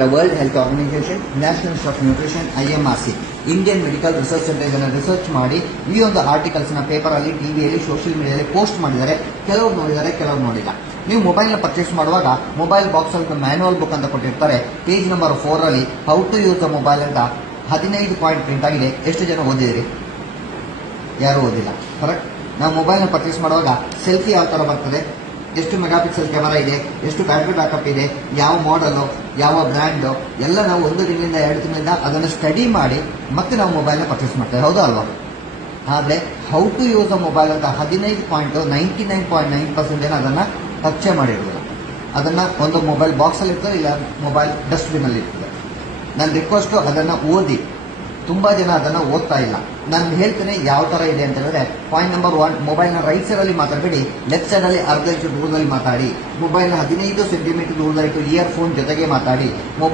The World Health Organization, National Institute of Nutrition, IMRC, Indian medical research centre ಇದನ್ನು research ಮಾಡಿ ಈ ಒಂದು articles ನ ಪೇಪರ್ ಅಲ್ಲಿ, ಟಿವಿಯಲ್ಲಿ, ಸೋಷಿಯಲ್ ಮೀಡಿಯಾದಲ್ಲಿ ಪೋಸ್ಟ್ ಮಾಡಿದ್ದಾರೆ. ಕೆಲವರು ನೋಡಿದ್ದಾರೆ, ಕೆಲವರು ನೋಡಿಲ್ಲ. ನೀವು ಮೊಬೈಲ್ ನ ಪರ್ಚೇಸ್ ಮಾಡುವಾಗ ಮೊಬೈಲ್ ಬಾಕ್ಸ್ ಅಲ್ಲಿ ಮ್ಯಾನುವಲ್ ಬುಕ್ ಅಂತ ಕೊಟ್ಟಿರ್ತಾರೆ. ಪೇಜ್ ನಂಬರ್ 4 ಅಲ್ಲಿ how to use the mobile ಅಂತ 15 ಪಾಯಿಂಟ್ ಪ್ರಿಂಟ್ ಆಗಿದೆ. ಎಷ್ಟು ಜನ ಓದಿದಿರಿ? ಯಾರು ಓದಿಲ್ಲ. ಕರೆಕ್ಟ್. ನಾವು ಮೊಬೈಲ್ ನ ಪರ್ಚೇಸ್ ಮಾಡುವಾಗ ಸೆಲ್ಫಿ ಯಾವ ತರ ಬರ್ತದೆ, ಎಷ್ಟು ಮೆಗಾಪಿಕ್ಸೆಲ್ ಕ್ಯಾಮರಾ ಇದೆ, ಎಷ್ಟು ಬ್ಯಾಟರಿ ಬ್ಯಾಕಪ್ ಇದೆ, ಯಾವ ಮಾಡಲು, ಯಾವ ಬ್ರ್ಯಾಂಡ್ ಎಲ್ಲ ನಾವು 1 ತಿಂಗಳಿಂದ 2 ತಿಂಗಳಿಂದ ಅದನ್ನು ಸ್ಟಡಿ ಮಾಡಿ ಮತ್ತೆ ನಾವು ಮೊಬೈಲ್ನ ಪರ್ಚೇಸ್ ಮಾಡ್ತೇವೆ. ಹೌದಾ ಅಲ್ವಾ? ಆದರೆ how to use a mobile ಅಂತ 99.99% ಜನ ಅದನ್ನು ಟಚ್ಚೇ ಮಾಡಿರೋದಿಲ್ಲ. ಅದನ್ನು ಒಂದು ಮೊಬೈಲ್ ಬಾಕ್ಸಲ್ಲಿ ಇರ್ತದೆ, ಇಲ್ಲ ಮೊಬೈಲ್ ಡಸ್ಟ್ಬಿನ್ ಅಲ್ಲಿ ಇರ್ತದೆ. ನನ್ನ ರಿಕ್ವೆಸ್ಟ್ ಅದನ್ನು ಓದಿ. ತುಂಬಾ ಜನ ಅದನ್ನ ಓದ್ತಾ ಇಲ್ಲ. ನಾನು ಹೇಳ್ತೇನೆ ಯಾವ ತರ ಇದೆ ಅಂತ ಹೇಳಿದ್ರೆ, ಪಾಯಿಂಟ್ ನಂಬರ್ 1, ಮೊಬೈಲ್ ನ ರೈಟ್ ಸೈಡ್ ಅಲ್ಲಿ ಮಾತಾಡಬೇಡಿ, ಲೆಫ್ಟ್ ಸೈಡ್ ಅಲ್ಲಿ ಅರ್ಧ ಇಂಚು ದೂರದಲ್ಲಿ ಮಾತಾಡಿ. ಮೊಬೈಲ್ ನ 15 ಸೆಂಟಿಮೀಟರ್ ದೂರದಲ್ಲಿ ಇಯರ್ ಫೋನ್ ಜೊತೆಗೆ ಮಾತಾಡಿ. ಮೊಬೈಲ್